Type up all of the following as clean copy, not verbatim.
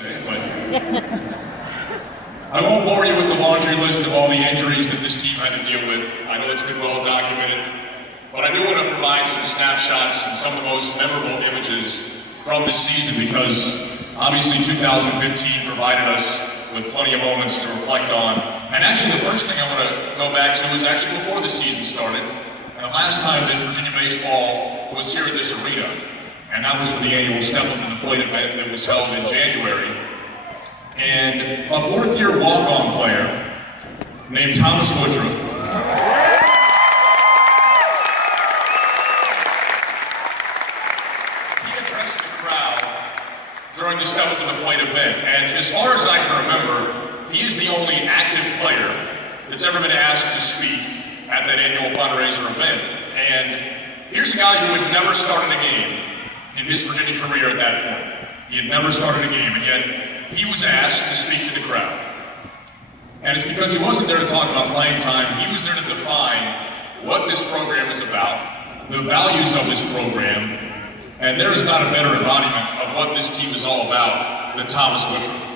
today, but I won't bore you with the laundry list of all the injuries that this team had to deal with. I know it's been well documented, but I do want to provide some snapshots and some of the most memorable images from this season because obviously 2015 provided us with plenty of moments to reflect on. And actually the first thing I want to go back to was actually before the season started. And the last time that Virginia baseball was here at this arena, and that was for the annual Step Up to the Plate event that was held in January. And a fourth-year walk-on player named Thomas Woodruff he addressed the crowd during the Step Up to the Plate event. And as far as I can remember, he is the only active player that's ever been asked to speak at that annual fundraiser event. And here's a guy who had never started a game in his Virginia career at that point. He had never started a game, and yet he was asked to speak to the crowd. And it's because he wasn't there to talk about playing time, he was there to define what this program is about, the values of this program, and there is not a better embodiment of what this team is all about than Thomas Woodruff.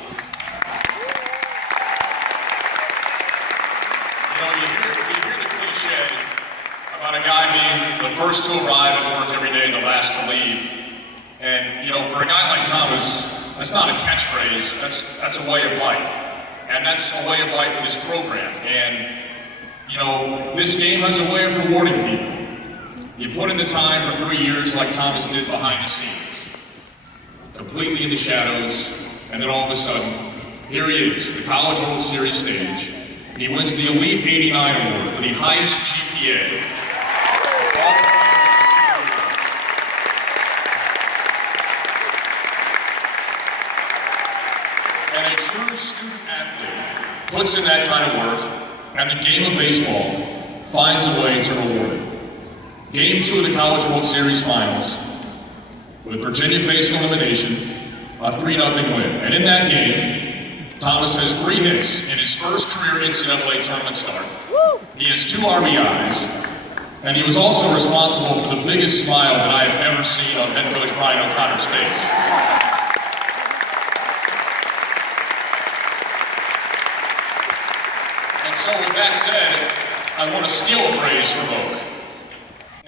You know, you hear the cliche about a guy being the first to arrive at work every day and the last to leave. And, you know, for a guy like Thomas, that's not a catchphrase, that's a way of life. And that's a way of life for this program. And, you know, this game has a way of rewarding people. You put in the time for 3 years like Thomas did behind the scenes, completely in the shadows, and then all of a sudden, here he is, the College World Series stage. He wins the Elite 89 award for the highest GPA. And a true student athlete puts in that kind of work, and the game of baseball finds a way to reward it. Game 2 of the College World Series Finals, with Virginia facing elimination, a 3-0 win. And in that game, Thomas has 3 hits in his first career NCAA tournament start. He has 2 RBIs, and he was also responsible for the biggest smile that I have ever seen on head coach Brian O'Connor's face. So with that said, I want to steal a phrase from Oak.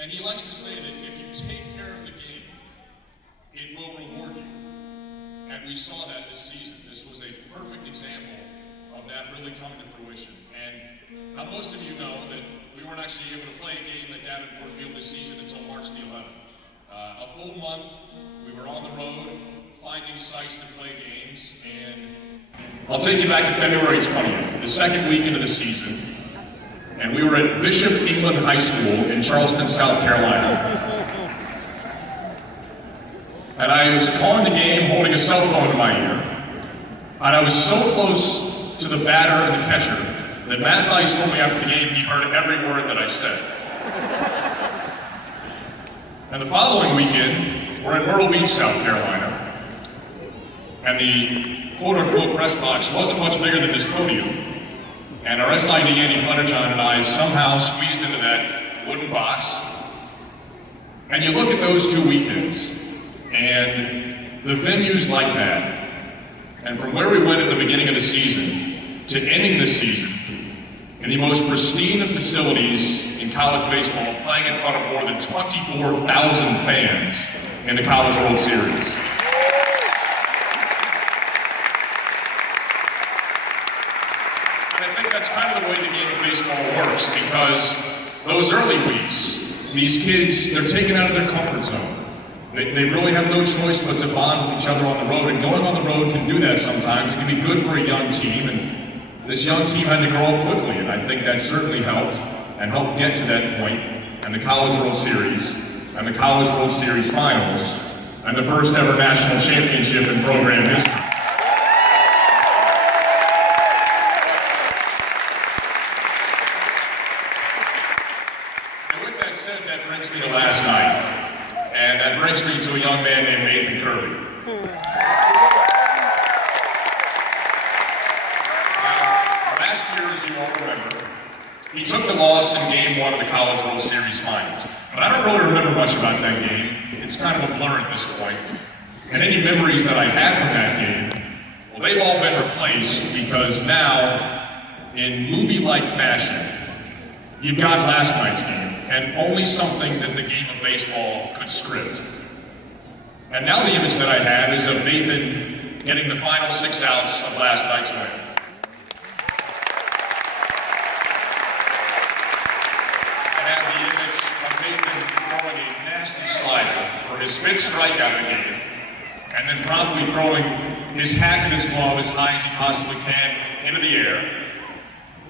And he likes to say that if you take care of the game, it will reward you. And we saw that this season. This was a perfect example of that really coming to fruition. And now most of you know that we weren't actually able to play a game at Davenport Field this season until March the 11th. A full month, we were on the road, finding sites to play games, and I'll take you back to February 20th, the second week into the season, and we were at Bishop England High School in Charleston, South Carolina. And I was calling the game holding a cell phone in my ear, and I was so close to the batter and the catcher that Matt Nice told me after the game he heard every word that I said. And the following weekend, we're in Myrtle Beach, South Carolina, and the quote-unquote press box wasn't much bigger than this podium, and our SID Andy Flutterjohn and I somehow squeezed into that wooden box. And you look at those 2 weekends, and the venues like that, and from where we went at the beginning of the season to ending the season in the most pristine of facilities in college baseball, playing in front of more than 24,000 fans in the College World Series. I think that's kind of the way the game of baseball works, because those early weeks, these kids, they're taken out of their comfort zone. They really have no choice but to bond with each other on the road, and going on the road can do that sometimes. It can be good for a young team, and this young team had to grow up quickly, and I think that certainly helped, and helped get to that point, and the College World Series, and the College World Series Finals, and the first ever national championship in program history. That brings me to last night, and that brings me to a young man named Nathan Kirby. Now, last year, as you all remember, he took the loss in Game 1 of the College World Series Finals. But I don't really remember much about that game. It's kind of a blur at this point. And any memories that I had from that game place because now, in movie-like fashion, you've got last night's game, and only something that the game of baseball could script. And now the image that I have is of Nathan getting the final 6 outs of last night's win. And have the image of Nathan throwing a nasty slider for his 5th strikeout of the game, and then promptly throwing his hat and his glove as high as he possibly can into the air,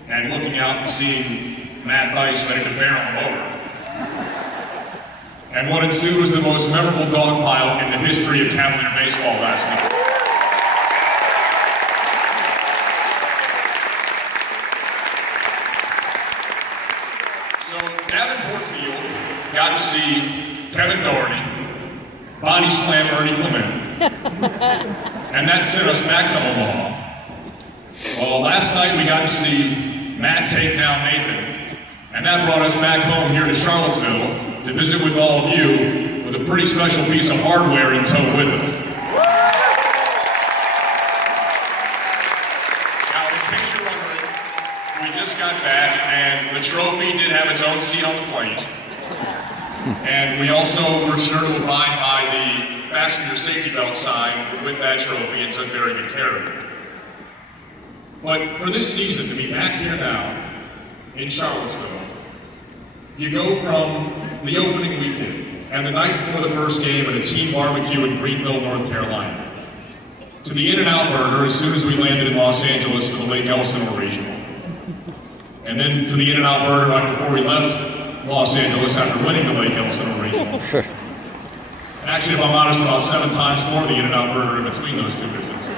and looking out and seeing Matt Dice ready to barrel him over. And what ensued was the most memorable dogpile in the history of Cavalier baseball last week. So Davenport Field got to see Kevin Doherty body slam Ernie Clement. And that sent us back to Omaha. Well, last night we got to see Matt take down Nathan. And that brought us back home here to Charlottesville to visit with all of you with a pretty special piece of hardware in tow with us. Now, in case you're wondering, we just got back and the trophy did have its own seat on the plane. And we also were sure to abide by the fasten your safety belt sign with that trophy and took very good care of it. But for this season, to be back here now in Charlottesville, you go from the opening weekend and the night before the first game at a team barbecue in Greenville, North Carolina, to the In-N-Out Burger as soon as we landed in Los Angeles for the Lake Elsinore Regional. And then to the In-N-Out Burger right before we left Los Angeles after winning the Lake Elsinore Regional. And actually, if I'm honest, about 7 times more the In-N-Out Burger in between those 2 visits.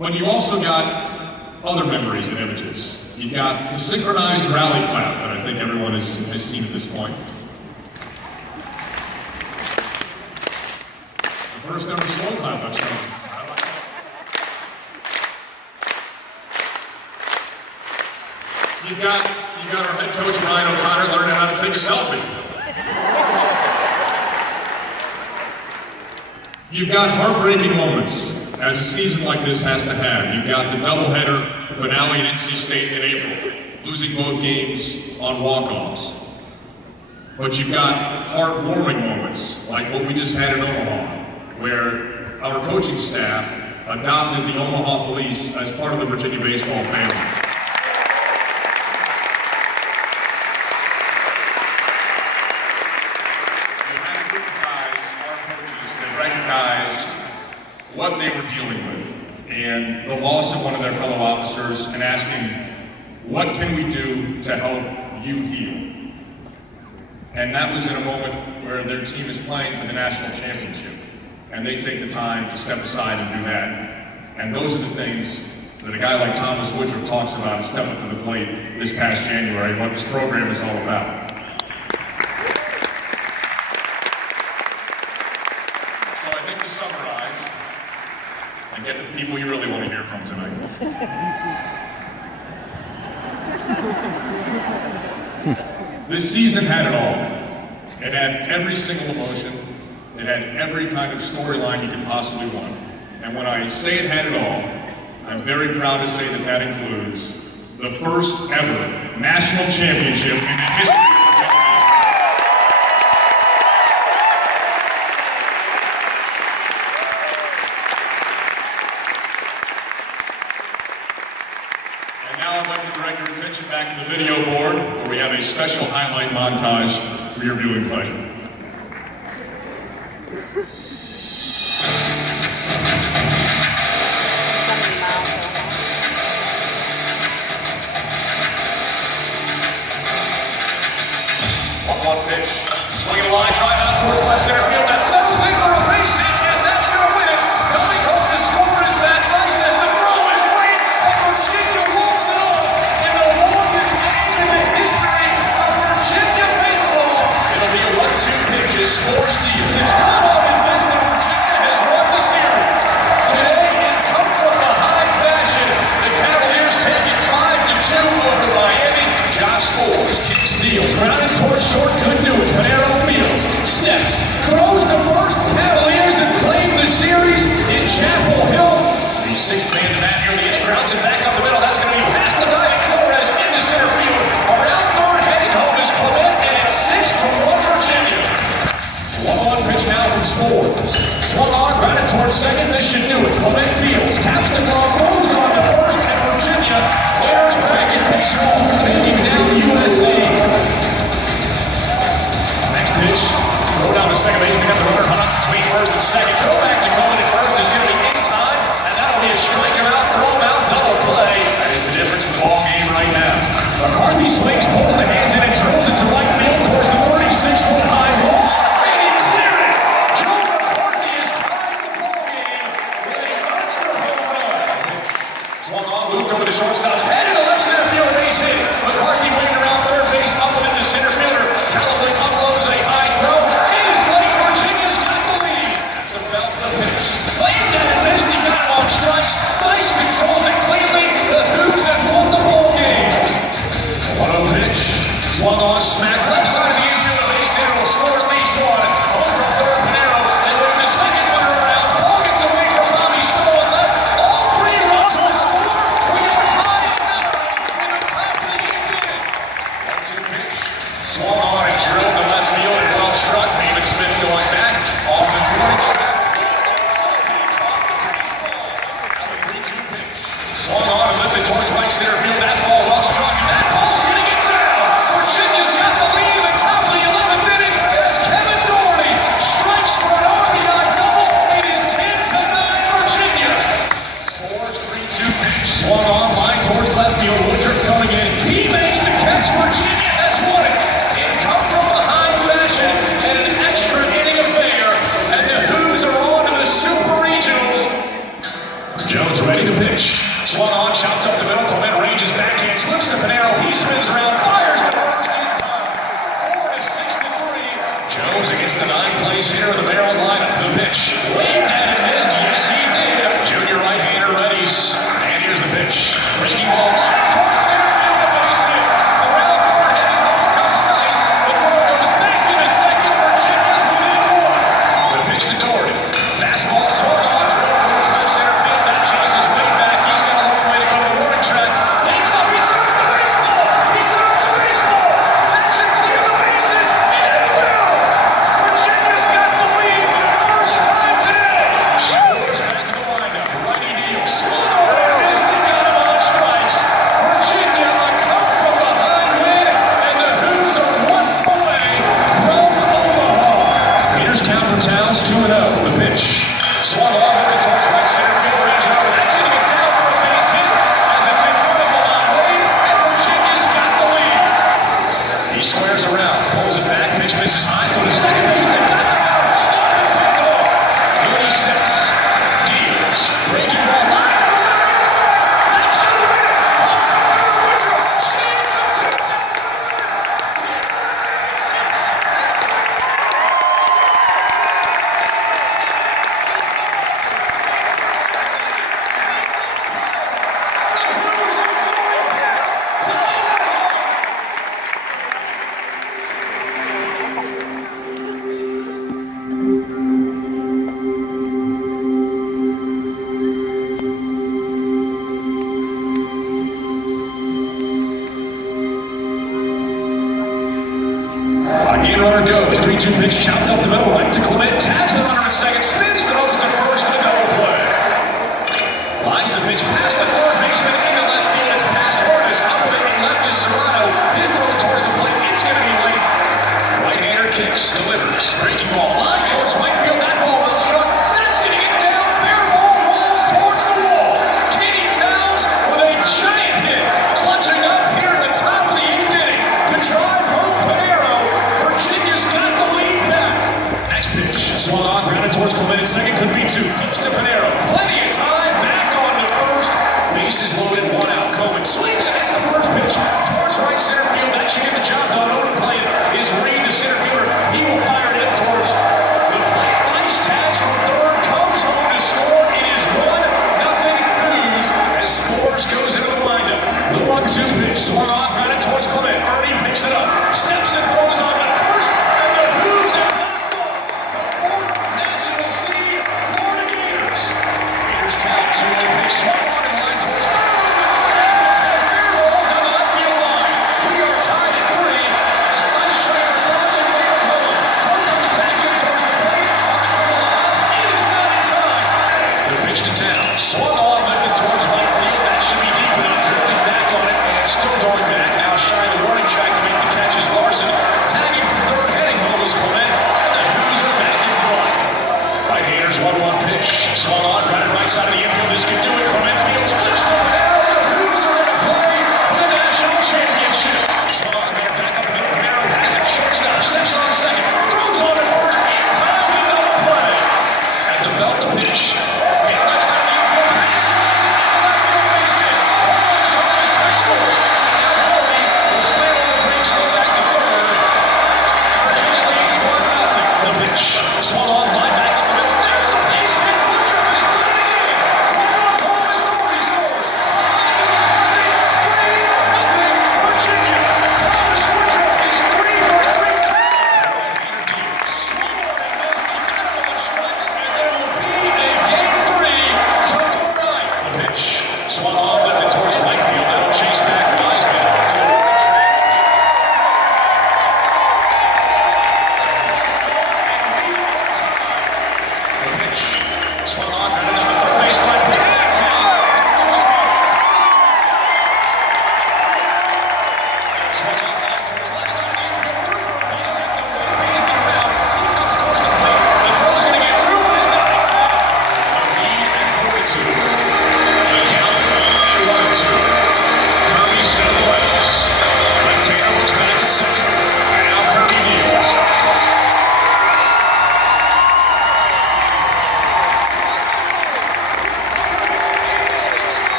But you also got other memories and images. You got the synchronized rally clap that I think everyone has seen at this point. The first ever slow clap I've seen. You got our head coach Ryan O'Connor learning how to take a selfie. You've got heartbreaking moments, as a season like this has to have. You've got the doubleheader finale at NC State in April, losing both games on walk-offs. But you've got heartwarming moments, like what we just had in Omaha, where our coaching staff adopted the Omaha Police as part of the Virginia baseball family. What they were dealing with, and the loss of one of their fellow officers, and asking, what can we do to help you heal? And that was in a moment where their team is playing for the national championship, and they take the time to step aside and do that. And those are the things that a guy like Thomas Woodruff talks about and stepping to the plate this past January, what this program is all about. So I think to summarize, and get the people you really want to hear from tonight. This season had it all. It had every single emotion. It had every kind of storyline you could possibly want. And when I say it had it all, I'm very proud to say that that includes the first ever national championship in the history of Virginia back to the video board, where we have a special highlight montage for your viewing pleasure. One pitch, swinging a line, drive out towards left center field, that settles in for a base hit, and that's going to win it. Coming home to score is Matt Dice as the throw is late, and Virginia walks it off in the longest game in the history of Virginia baseball. It'll be a 1-2 towards second. This should do it. Clement Fields taps the glove, moves on to first, and Virginia clears bracket baseball, taking down USC. Next pitch, throw down to second base. They got the runner hung up between first and second. Go back to Clement at first is going to be in time, and that'll be a strikeout out, throw him out, double play. That is the difference in the ball game right now. McCarthy swings, pulls the hands in, and drills it to right field towards the 36-foot high wall. And he cleared it. Joe McCarthy has tied the ball game with a monster home run. Swung on, looped over the shortstop's head, and the left center field base hit. McCarthy waiting around third base, up and into center fielder. Callaway unloads a high throw. It is late. Virginia's got the lead. After the belt of the pitch. Playing down and missed. He got him on strikes. Dice controls it cleanly. The Hoos have won the ball game. What a pitch. Swung on, smack left side of the infield. The base hitter will score at least one. Home from third, Pinero. And with the second runner around, ball gets away from Bobby Stoll on left. All three runs will score. We are tied at 9 in the top of the inning. 1-2 pitch. Swung on and drilled to left field and well struck. David Smith going back. Off the warning track. Swung on and lifted towards right center field. That ball well struck. And that ball's going to get down. Virginia's got the lead at the top of the 11th inning as Kevin Doherty strikes for an RBI double. It is 10-9 Virginia. Scores 3-2 pitch. Swung on, line towards left field. Woodruff coming in. He makes the catch. Virginia has won it. In come from behind fashion and an extra inning affair. And the Hoos are on to the Super Regionals. Jones ready to pitch. Swung on, chopped up the middle. Clement ranges backhand, slips to Pinero. He spins around, fires to first in time. 4-6-3. Jones against the 9th-place hitter of the Maryland lineup. The pitch. Waved at and missed. Yes, he did. Junior right-hander readies. And here's the pitch. Breaking ball line towards center field. The base hit. Around third, heading home comes Nice. The throw goes back into second. Virginia's within one. The pitch to Doherty. Fastball swung on, drilled towards left center field. That chases way back. He's got a long way to go to the warning track. Leaps up, he turns the baseball. He turns the baseball. That should clear the bases. And it will. Virginia's got the lead for the first time today. Scores back to the windup. Righty deal. Swung over and missed. He got him on strikes. Virginia a come from behind win. And the Hoos are 1 away from Omaha. Peters count for Towns 2-0. The pitch. Swung on with the towards right center field range over. That's going to get down for a base hit as it's in front of the line wave, and Virginia's got the lead. He squares around, pulls it back, pitch misses high, go to second base. They got it out. Here he sits. Deals. Breaking ball line. That should have been it. Woodruff stands up to again, runner goes. 3-2 pitch, chopped up the middle right to Clement. Tags the runner at second, spins, throws to first, and a double play. Lines the pitch past the third baseman into left field. It's past Hortus, up with it, and left is Serrano. His throw towards the plate, it's going to be late. Right-hander kicks, delivers, breaking ball, line towards right field. That ball well struck. That's going to get down. Fair ball rolls towards the wall. Katie Towns with a giant hit, clutching up here at the top of the 8th inning to drive home Pinero. Virginia's got the lead back. Next pitch, swung on, grounded towards Clement at second, could be 2. Tips to Pinero. Plenty of time, back on to first. Bases loaded, 1 out. Coleman swings and it's the first pitch towards right center field. That should get the job done. Over playing is Reed, the center fielder. He will fire it towards the plate. Dice tags from third, comes home to score. It is 1-0 Hoos as Spores goes into the windup. The 1-2 pitch, swung on, grounded towards Clement. Ernie picks it up, steps and throws on to first, and the Hoos have knocked off the 4th national seed Florida Gators.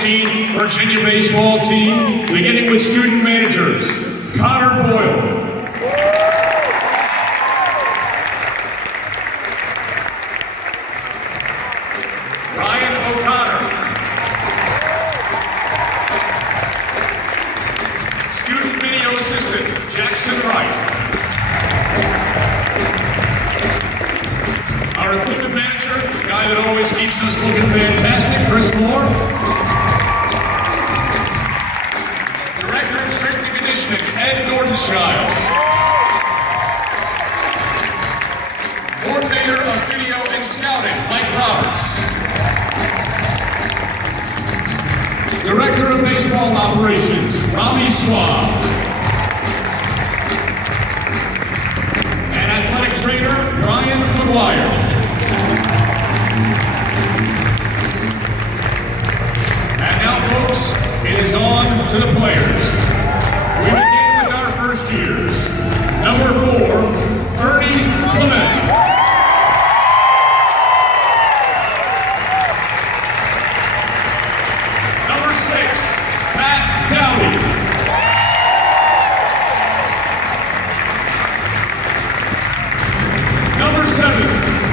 2018 Virginia baseball team, beginning with student managers, Connor Boyle. Ryan O'Connor. Student video assistant, Jackson Wright. Our equipment manager, the guy that always keeps us looking fantastic, Chris Moore. Director of Strength and Conditioning, Ed Nordenchild. Coordinator of Video and Scouting, Mike Roberts. Director of Baseball Operations, Robbie Swab. And Athletic Trainer, Brian McGuire. And now, folks, it is on to the players. We begin with our first years. Number 4, Ernie Clement. Number 6, Pat Dowdy. Number 7,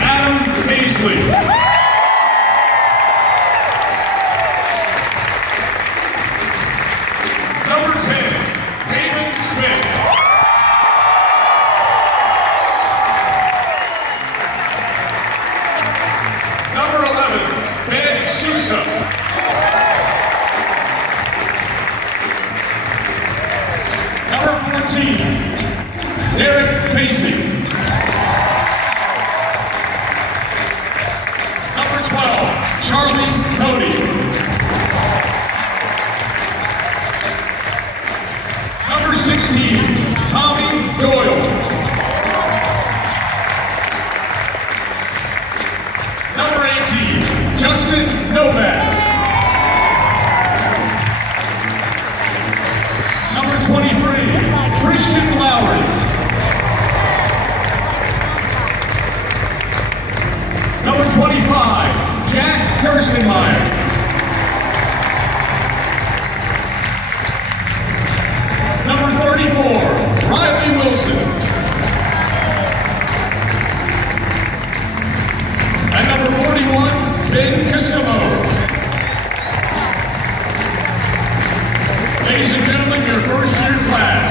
Adam Paisley. Number 10, David Smith. Number 11, Ben Sousa. Number 14, Derek Pacey. Number 12, Charlie Cody. Number 16, Tommy Doyle. Number 18, Justin Novak. Number 23, Christian Lowry. Number 25, Jack Gerstenmeyer. Number 34, Riley Wilson. And number 41, Ben Casillo. Ladies and gentlemen, your first year class.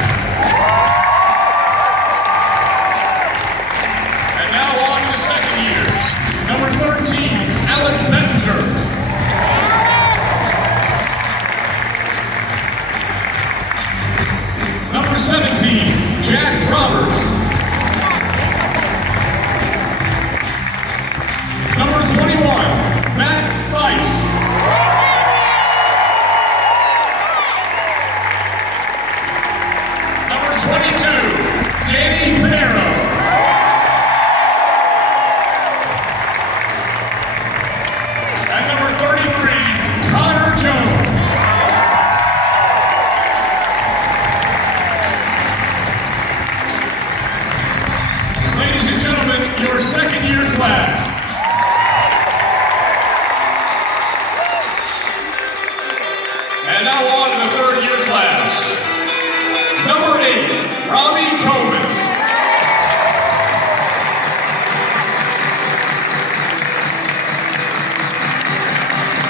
And now on to the second years. Number 13, Alec Bettinger. Number 17, Jack Roberts. Number 21, Matt Weiss. Number 22, Danny Pinero. And number 33, Connor Jones. Ladies and gentlemen, your second year class. And now on to the third year class. Number 8, Robbie Coleman.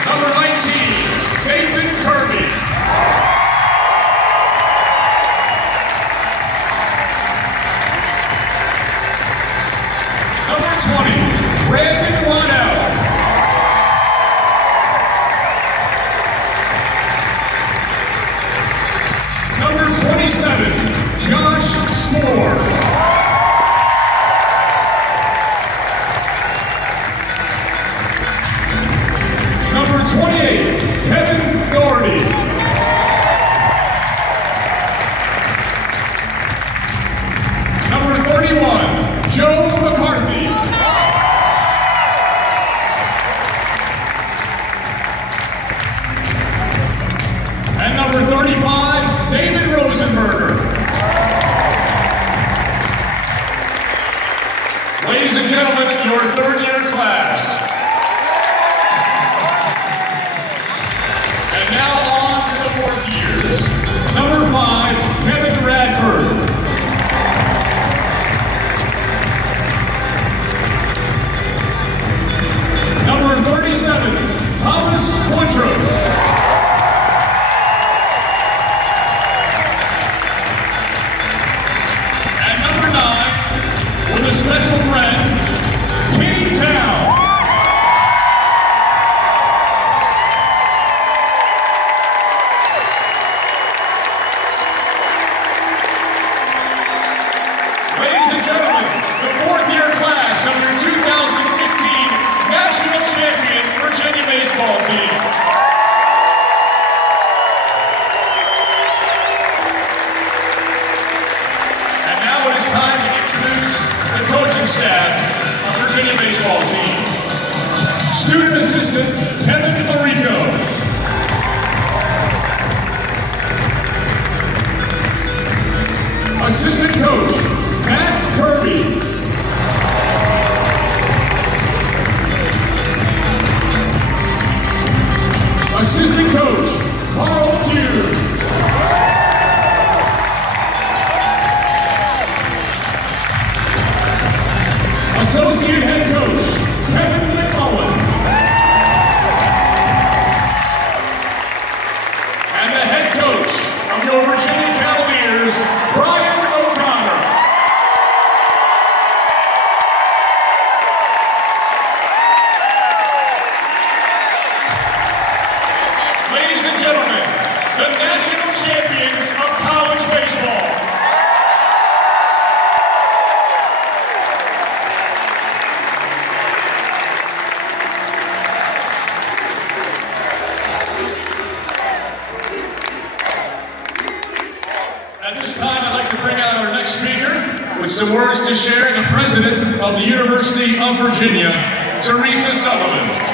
Number 19, Nathan Kirby. Number 20, Brandon Waddell. Number 27, Josh Spoor. Number 28, Kevin Doherty. Number 31, Joe McCarthy. And number 35, David Rosenberger. Ladies and gentlemen, your third year class. And baseball team. Student assistant, Kevin Marico. Assistant coach, Matt Kirby. Assistant coach, Carl Pugh. Associate head coach, Kevin McCullen. And the head coach of your Virginia Cavaliers, Brian O'Connor. Ladies and gentlemen, the national champions of college baseball. At this time, I'd like to bring out our next speaker with some words to share, the president of the University of Virginia, Teresa Sullivan.